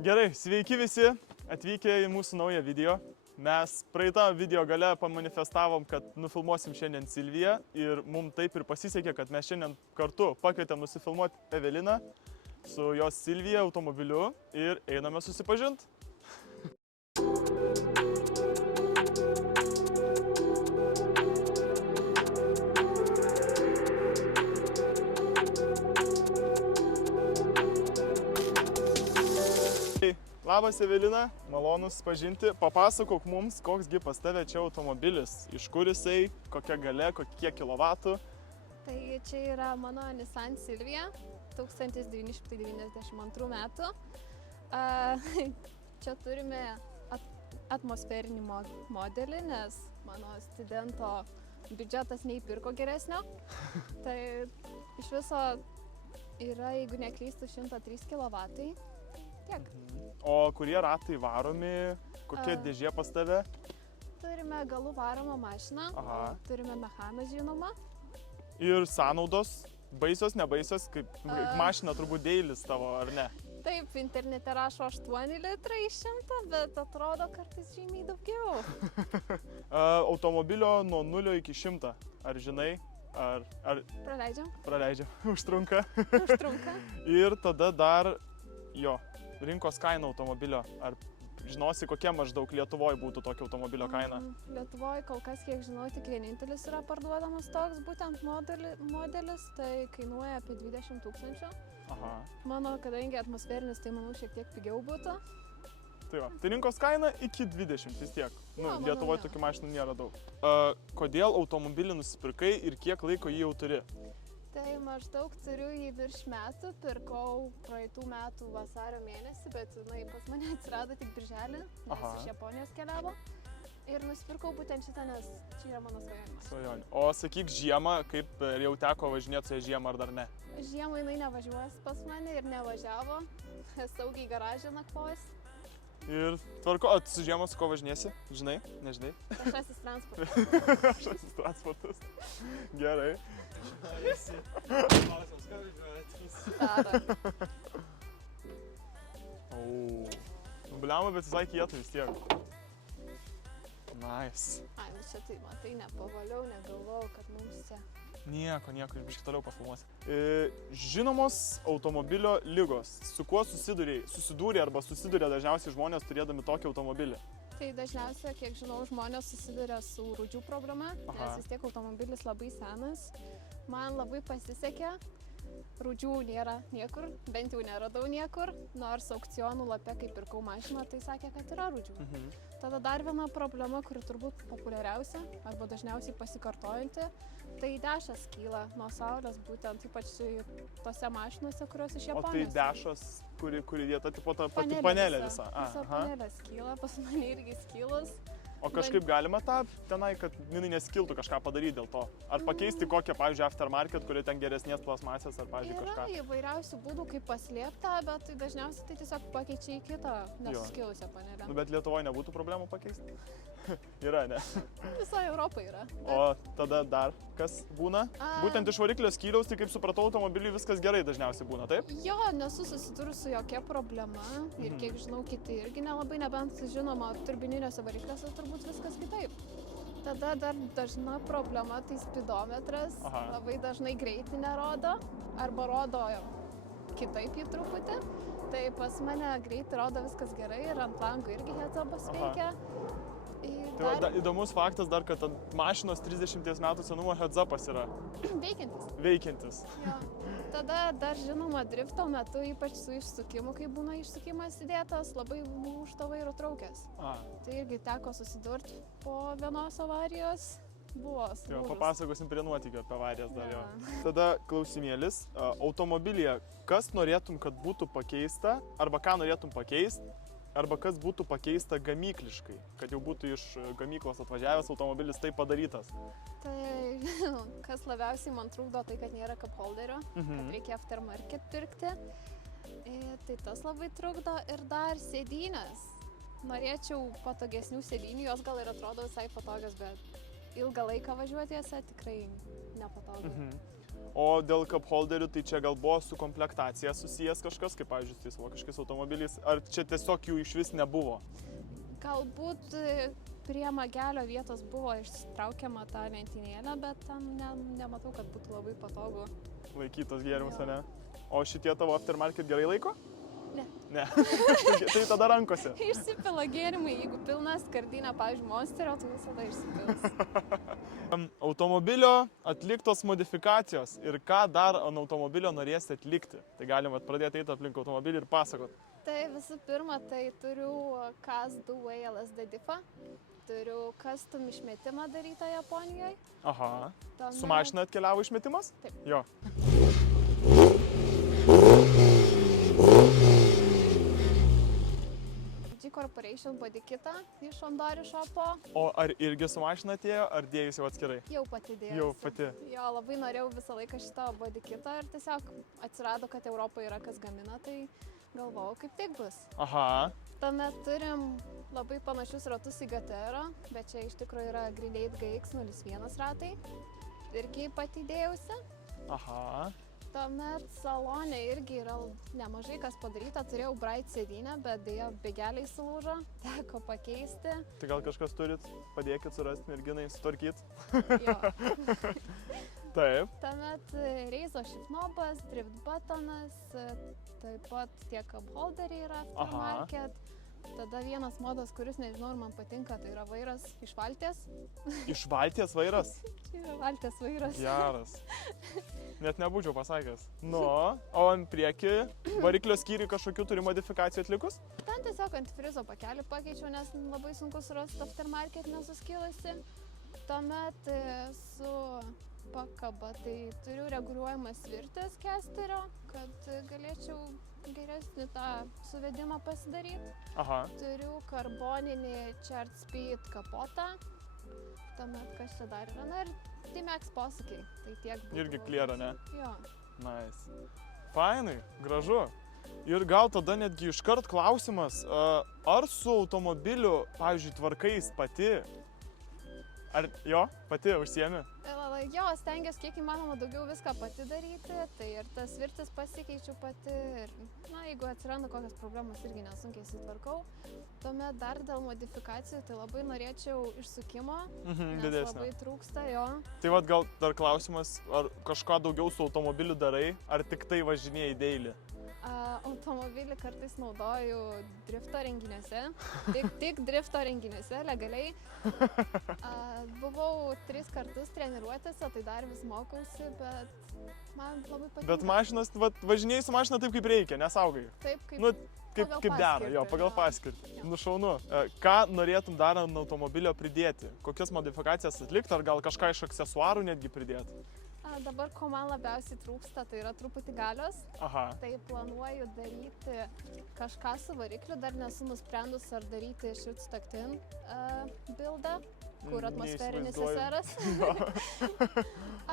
Gerai, sveiki visi atvykę į mūsų naują video. Mes praeitą video gale pamanifestavom, kad nufilmuosim šiandien Silviją ir mums taip ir pasisekė, kad mes šiandien kartu pakvietėm nusifilmuoti Eveliną su jos Silvija automobiliu ir einame susipažinti. Labas Evelina, malonus pažinti. Papasakok mums, koksgi pas tave čia automobilis, iš kur jisai, kokia galia, kokie kilovatų. Tai čia yra mano Nissan Silvija 1992 metų. Čia turime atmosferinį modelį, nes mano studento biudžetas neįpirko geresnio. Tai iš viso yra, jeigu neklystu, 103 kW. Tiek. O kurie ratai varomi, kokia dėžė pas tave? Turime galų varomą mašiną, turime mechaną žinoma. Ir sąnaudos, baisios, nebaisios, kaip mašina turbūt deilis tavo, ar ne? Taip, internete rašo 8 litrai iš 100, bet atrodo kartais žymiai daugiau. Automobilio nuo 0 iki 100, ar žinai? Praleidžiam. Praleidžiam, užtrunka. Užtrunka. Ir tada dar rinkos kaina automobilio. Ar žinosi, kokia maždaug Lietuvoje būtų tokio automobilio kaina? Lietuvoje kol kas, kiek žinau, tik vienintelis yra parduodamas toks būtent modelis, tai kainuoja apie 20 000. Mano, kadangi atmosferinis, tai manau šiek tiek pigiau būtų. Tai va, tai rinkos kaina iki 20 vis tiek. Lietuvoje tokių mašinų nėra daug. Kodėl automobilį nusipirkai ir kiek laiko jį jau turi? Tai maždaug turiu jį virš metų, pirkau praeitų metų vasario mėnesį, bet pas mane atsirado tik birželį, nes iš Japonijos keliavo. Ir nusipirkau būtent šitą, nes čia yra mano svajonė. O sakyk, žiemą, kaip jau teko važinėti su žiemą ar dar ne? Žiemą jinai nevažiuos pas mane ir nevažiavo, saugiai garaže nakvojus. Ir tvarko, o su žiemą su ko važinėsi? Žinai? Nežinai? Viešasis transportas. Viešasis transportas. Gerai. Visi. Klausimas, ką važiuojat? Tara. Bliama, bet visai kietų vis tiek. Nice. Ai, nu čia tai, matai, nepavaliau, negalvojau, kad mums čia... Nieko, iš biškį toliau pafilmuosi. Žinomos automobilio ligos. Su kuo susidūrė arba susiduria dažniausiai žmonės turėdami tokį automobilį? Tai dažniausiai, kiek žinau, žmonės susiduria su rūdžių problema, nes vis tiek automobilis labai senas. Man labai pasisekė, rūdžių nėra niekur, bent jau neradau niekur, nors aukcionų lape, kai pirkau mašiną, tai sakė, kad yra rūdžių. Tada dar viena problema, kuri turbūt populiariausia arba dažniausiai pasikartojanti, tai dešas kyla nuo saulės, būtent ypač tose mašinose, kurios iš Japonijos. O tai dešas, kuri vieta, tipo ta pati panelė visa? Visa panelė skyla, pas mane irgi skylus. O kažkaip galima tą tenai, kad jinai neskiltų kažką padaryti dėl to? Ar pakeisti kokią, pavyzdžiui, aftermarket, kuri ten geresnės plasmasės, ar, pavyzdžiui, kažką? Yra įvairiausių būdų, kaip paslėpta, bet tai dažniausiai tai tiesiog pakeičia į kitą nesuskilusią panelę. Bet Lietuvoje nebūtų problemų pakeisti? Yra, ne? Visoje Europoje yra. O tada dar kas būna? Būtent iš variklio skyliaus, tai kaip supratau, automobiliui viskas gerai dažniausiai būna, taip? Jo, nesu susidūrus su jokia problema ir kiek žinau, kiti irgi nelabai, nebent žinoma, turbininiuose varikliuose turbūt viskas kitaip. Tada dar dažna problema, tai spidometras, labai dažnai greitį nerodo arba rodo kitaip jį truputį. Tai pas mane greitį rodo viskas gerai ir ant lango irgi heads-upas veikia. Tai įdomus faktas dar, kad ant mašinos 30 metų senumo heads-upas yra. Veikiantis. Jo. Tada dar žinoma drifto metu, ypač su išsukimu, kai būna išsukimas įdėtas, labai lūžta vairo traukės. Tai irgi teko susidurti po vienos avarijos. Buvo slūžus. Papasakosim prie nuotykio apie avarijas dar jo. Tada klausimėlis. Automobilyje, kas norėtum, kad būtų pakeista, arba ką norėtum pakeisti? Arba kas būtų pakeista gamykliškai, kad jau būtų iš gamyklos atvažiavęs automobilis taip padarytas? Tai kas labiausiai man trukdo, tai kad nėra cup holderio, kad reikia aftermarket pirkti. Tai tas labai trukdo ir dar sėdynės. Norėčiau patogesnių sėdynių, jos gal ir atrodo visai patogios, bet ilgą laiką važiuoti jose tikrai nepatogu. O dėl cup holderių, tai čia gal buvo su komplektacija susijęs kažkas, kaip, pavyzdžiui, tais vokiškais automobiliais, ar čia tiesiog jų iš vis nebuvo? Galbūt prie magelio vietos buvo ištraukiama ta lentynėlė, bet ten nematau, kad būtų labai patogu. Laikytos gėrimus, Jo. ne? O šitie tavo aftermarket gerai laiko? Ne. Ne. Tai tada rankose. Išsipila gėrimai, jeigu pilna skardinė, pavyzdžiui, Monsterio, tai visada išsipils. Automobilio atliktos modifikacijos ir ką dar ant automobilio norėsi atlikti. Tai galima pradėti eiti aplink automobilį ir pasakot. Tai visų pirma, tai turiu CAS2 LSD diffą, turiu custom išmetimą darytą Japonijoje. Aha. Tuomet- Su mašina atkeliavo išmetimas? Taip. Jo. G-Corporation body kitą iš Ondori šopo, O ar irgi su mašina atėjo, ar dėjus jau atskirai? jau pati dėjau. Jau pati. Jo, labai norėjau visą laiką šitą body kitą ir tiesiog atsirado, kad Europoje yra kas gamina, tai galvojau, kaip tik bus. Aha. Tuomet turim labai panašius ratus į GTR, bet čia iš tikrųjų yra Green 8 GX01 ratai. Irgi pati dėjausi. Aha. Tuomet salone irgi yra nemažai kas padaryta. Turėjau Bright sėdynę, bet dėja begeliai sulūžo, teko pakeisti. Tai gal kažkas turit, padėkit surasti merginai, sutvarkyt. Jo. Taip. Tuomet reizo šifnobas, drift buttonas, taip pat tie cup holderiai yra aftermarket. Tada vienas modas, kuris nežinau, ar man patinka, tai yra vairas iš valties. Iš valties vairas? Čia yra valties vairas. Geras. Net nebūčiau pasakęs. Nu, o ant priekį variklio skyriui kažkokių turi modifikacijų atlikus? Ten tiesiog ant frizo pakelį pakeičiau, nes labai sunku surasti aftermarket nesuskilusi. Tuomet su pakaba, tai turiu reguliuojamas svirtis Kesterio, kad galėčiau geresnį tą suvedimą pasidaryti. Aha. Turiu karboninį Chart Speed kapotą. Tuomet kas čia dar yra? Na ir Timex posūkiai. Tai tiek būtų. Irgi clear, ne? Jo. Nice. Fainai, gražu. Ir gal tada netgi iškart klausimas, ar su automobiliu, pavyzdžiui, tvarkais pati? Ar jo, pati užsiemi? Jo, stengiuosi kiek įmanoma daugiau viską pati daryti, tai ir tas virtis pasikeičiu pati ir, na, jeigu atsiranda kokios problemos, irgi nesunkiai sutvarkau. Tuomet dar dėl modifikacijų, tai labai norėčiau išsukimo, nes Didesnio. labai trūksta jo. Tai vad gal dar klausimas, ar kažką daugiau su automobiliu darai, ar tik tai važinėjai daily? Automobilį kartais naudoju drifto renginiuose, tik drifto renginiuose, legaliai. Buvau 3 kartus treniruotėse, tai dar vis mokausi, bet man labai patinka. Bet mašinas, važinėjai su mašina taip, kaip reikia, nesaugai. Taip, kaip Nu, kaip pagal dera, paskirtį, jo, pagal jo. paskirtį. Jo. Nu šaunu. Ką norėtum dar ant automobilio pridėti? Kokias modifikacijas atlikti, ar gal kažką iš aksesuarų netgi pridėti? Dabar, ko man labiausiai trūksta, tai yra truputį galios. Aha. Tai planuoju daryti kažką su varikliu, dar nesu nusprendus, ar daryti shoot stacked in buildą, kur atmosferinis Neįsivaizduoju. SR.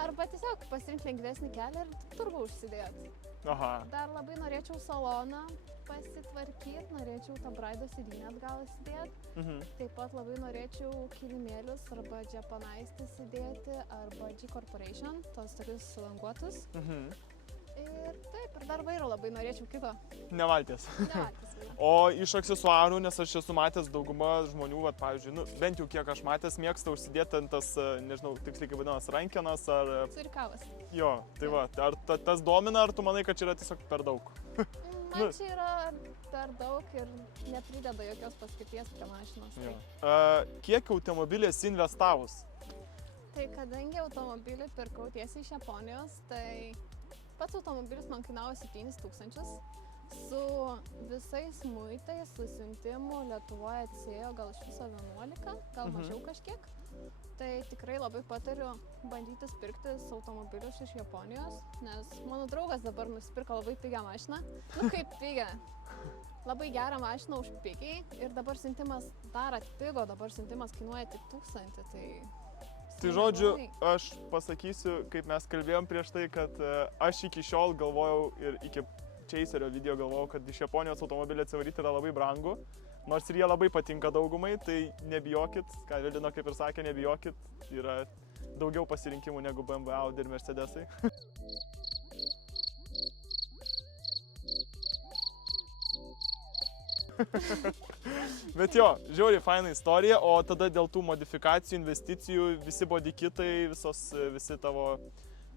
Arba tiesiog pasirinkti lengvesnį kelią ir turbu užsidėti. Aha. Dar labai norėčiau saloną pasitvarkyti, norėčiau tą braido sėdynę atgal įsidėti. Taip pat labai norėčiau kilimėlius arba Japanized įsidėti, arba G-Corporation, tos tokius languotus. Ir taip, ir dar vairo labai norėčiau kito. Nevaltės. Nevaltis vairo. O iš aksesuarų, nes aš esu matęs dauguma žmonių, vat, pavyzdžiui, nu, bent jau kiek aš matęs, mėgsta užsidėti ant tas, nežinau, tiksliai kaip vadinamas, rankenas ar... Surikavas. Jo, tai va, ar tas domina, ar tu manai, kad čia yra tiesiog per daug? Man čia yra per daug ir neprideda jokios paskirties prie mašinos. Jo. Kiek automobilį esi investavus? Tai kadangi automobilį pirkau tiesiai iš Japonijos, tai pats automobilis man kainavo 7000. Su visais muitais, su siuntimu Lietuvoje atsėjo gal iš viso 11, gal mažiau kažkiek. Tai tikrai labai patariu bandytis pirktis automobilius iš Japonijos, nes mano draugas dabar nusipirko labai pigią mašiną. Nu kaip pigią, labai gerą mašiną už pigiai ir dabar siuntimas dar atpigo, dabar siuntimas kainuoja tik 1000, tai... Tai žodžiu, aš pasakysiu, kaip mes kalbėjom prieš tai, kad aš iki šiol galvojau ir iki Chaserio video galvojau, kad iš Japonijos automobilį atsivaryti yra labai brangu. Nors ir jie labai patinka daugumai, tai nebijokit, ką Evelina kaip ir sakė, nebijokit, yra daugiau pasirinkimų negu BMW, Audi ir Mercedesai. Bet jo, žiauriai faina istorija, o tada dėl tų modifikacijų, investicijų, visi bodykitai, visi tavo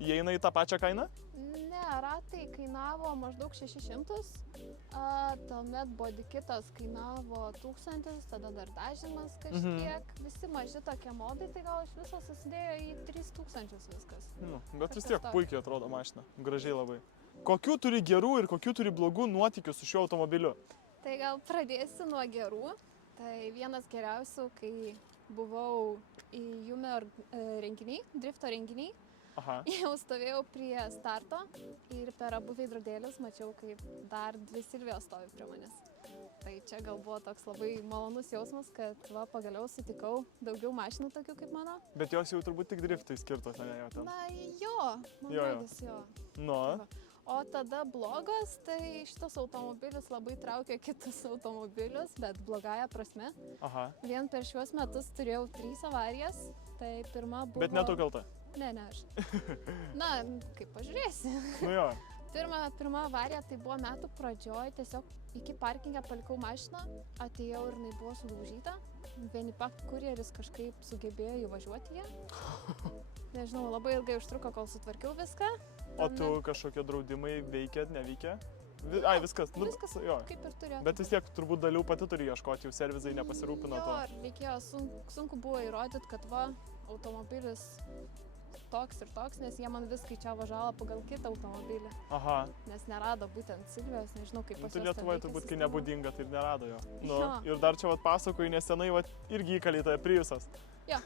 įeina į tą pačią kainą? Ne, ratai kainavo maždaug 600, tuomet bodykitas kainavo 1000, tada dar dažymas kažkiek, visi maži tokie modai, tai gal iš viso susidėjo į 3000 viskas. Nu, bet vis tiek puikiai atrodo mašina, gražiai labai. Kokių turi gerų ir kokių turi blogų nuotykių su šiuo automobiliu? Tai gal pradėsiu nuo gerų. Tai vienas geriausių, kai buvau į Jumer renginiai, drifto renginiai. Aha. Jau stovėjau prie starto ir per abu veidrodėlius mačiau, kaip dar 2 Silvijos stovi prie manęs. Tai čia gal buvo toks labai malonus jausmas, kad va, pagaliau sutikau daugiau mašinų tokių kaip mano. Bet jos jau turbūt tik driftui skirtos, ne jau ten? Na jo, man regis jo. Nu. O tada blogas, tai šitas automobilis labai traukia kitus automobilius, bet blogąja prasme. Aha. Vien per šiuos metus turėjau 3 avarijas, tai pirma buvo... Bet ne tu kalta? Ne, aš. Na, kaip pažiūrėsi. Nu jo. Pirma avarija tai buvo metų pradžioj, tiesiog iki parkingą palikau mašiną, atėjau ir jinai buvo sudaužyta. Venipak kurjeris kažkaip sugebėjo įvažiuoti ją. Nežinau, labai ilgai užtruko, kol sutvarkiau viską. O tu kažkokie draudimai veikia, neveikia? Ai, viskas. Nu, viskas jo. Kaip ir turėjo. Bet vis tiek turbūt dalių pati turi ieškoti, jau servizai nepasirūpino to. Jo, reikėjo, sunku buvo įrodyti, kad va, automobilis toks ir toks, nes jie man vis skaičiavo žalą pagal kitą automobilį. Aha. Nes nerado būtent Silvijos, nežinau kaip pas juos. Tai Lietuvoje turbūt, kai nebūdinga, tai ir nerado jo. Nu, Jo. ir dar čia pasakoju, nesenai irgi įkalyta Priusas. Jo,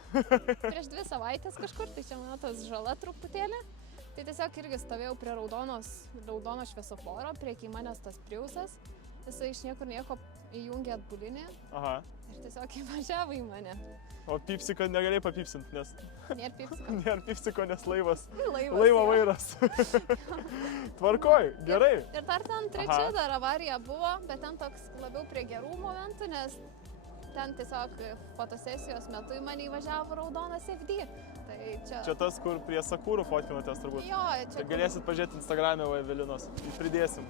prieš 2 savaitės kažkur, tai čia mano tas žala truputėlį. Tai tiesiog irgi stovėjau prie raudono šviesoforo, prieki manęs tas Priusas. Jisai iš niekur nieko įjungė atbulinį Aha. ir tiesiog įvažiavo į mane. O pipsiko negalėjai papipsint, nes... Nėra pipsiko. Nėra pipsiko, nes laivas. Laivo Vairas. Tvarkoj, gerai. Ir dar ten trečia dar avarija buvo, bet ten toks labiau prie gerų momentų, nes ten tiesiog fotosesijos metu į mane įvažiavo raudonas FD. Tai čia... Čia tas, kur prie Sakūrų fotkinotės turbūt. Jo, čia... Tai galėsit pažiūrėti Instagram'e va Evelinos. Pridėsim.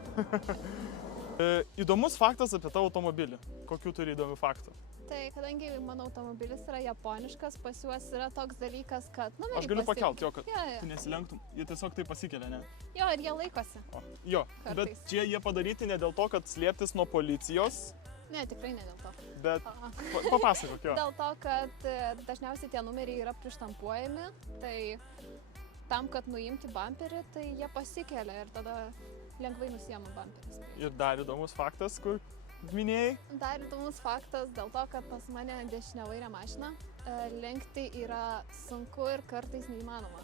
Įdomus faktas apie tavo automobilį. Kokių turi įdomių faktų? Tai kadangi mano automobilis yra japoniškas, pas juos yra toks dalykas, kad... Nu, aš galiu pakelt, jo, kad jo. Tu nesilenktum. Jie tiesiog tai pasikelia, ne? Jo, ir jie laikosi. Jo, Kartais. Bet čia jie padaryti ne dėl to, kad slėptis nuo policijos. Ne, tikrai ne dėl to. Bet papasakok, jo. Dėl to, kad dažniausiai tie numeriai yra prištampuojami, tai tam, kad nuimti bumperį, tai jie pasikelia ir tada lengvai nusiema bumperis. Ir dar įdomus faktas, kur minėjai? Dar įdomus faktas dėl to, kad pas mane dešiniavairė mašina, lenkti yra sunku ir kartais neįmanoma.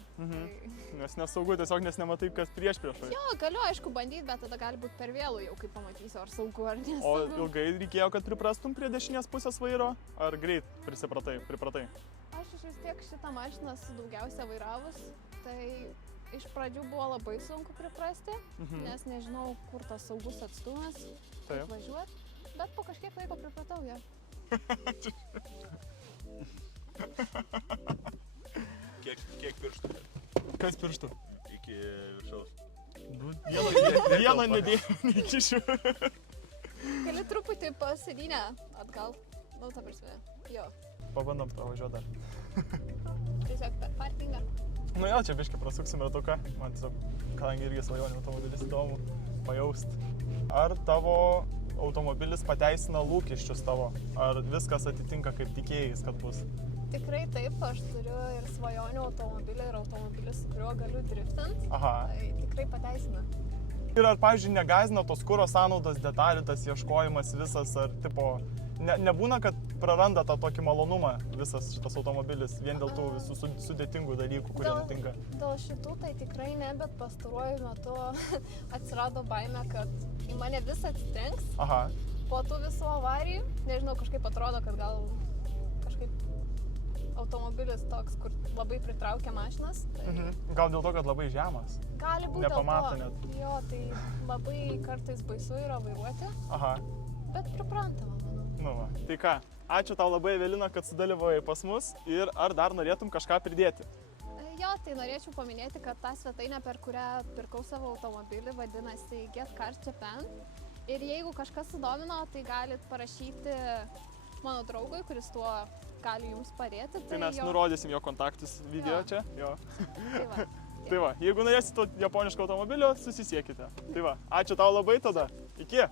Nes nesaugu, tiesiog nes nematai, kas priešai. Jo, galiu aišku bandyti, bet tada gali būti per vėlų jau, kai pamatysiu, ar saugu ar nesaugu. O ilgai reikėjo, kad priprastum prie dešinės pusės vairo, ar greit pripratai? Aš vis tiek šitą mašiną su daugiausia vairavus, tai iš pradžių buvo labai sunku priprasti, nes nežinau, kur tas saugus atstumas, kaip važiuoti, bet po kažkiek laiko pripratau ją. Kiek pirštų? Kas pirštų? Iki viršaus. Vieną neįkišiu. Gali truputį pasidinę atgal, nu ta prasme, jo. Pabandom pravažiuoti dar. Tiesiog per parkingą. Nu jo, čia biškai prasuksim ratuką. Man tiesiog, kadangi irgi svajonių automobilis įdomu pajaust. Ar tavo automobilis pateisina lūkesčius tavo? Ar viskas atitinka kaip tikėjais, kad bus? Tikrai taip, aš turiu ir svajonių automobilį, ir automobilis, su kuriuo galiu driftint. Aha. Tai tikrai pateisina. Ir ar, pavyzdžiui, negazina tos kuro sąnaudos detalių, tas ieškojimas visas, ar tipo... Nebūna, kad praranda tą tokį malonumą visas šitas automobilis vien dėl tų visų sudėtingų dalykų, kurie nutinka? Dėl šitų tai tikrai ne, bet pastaruoju metu atsirado baimė, kad į mane vis atsitrenks. Aha. Po tų visų avarijų, nežinau, kažkaip atrodo, kad gal kažkaip automobilis toks, kur labai pritraukia mašinas. Tai... Gal dėl to, kad labai žemas? Gali būti nepamato dėl to. Net. Jo, tai labai kartais baisu yra vairuoti. Aha. Bet priprantama, manau. Nu va. Tai ką, ačiū tau labai, Evelina, kad sudalyvavai pas mus ir ar dar norėtum kažką pridėti? Jo, tai norėčiau paminėti, kad ta svetainė, per kurią pirkau savo automobilį, vadinasi Get Cars Japan. Ir jeigu kažkas sudomino, tai galit parašyti mano draugui, kuris tuo gali jums padėti. Tai mes nurodysim jo kontaktus video čia. Jo. Tai va. Tai va, jeigu norėsite japoniško automobilio, susisiekite. Tai va, ačiū tau labai tada. Iki.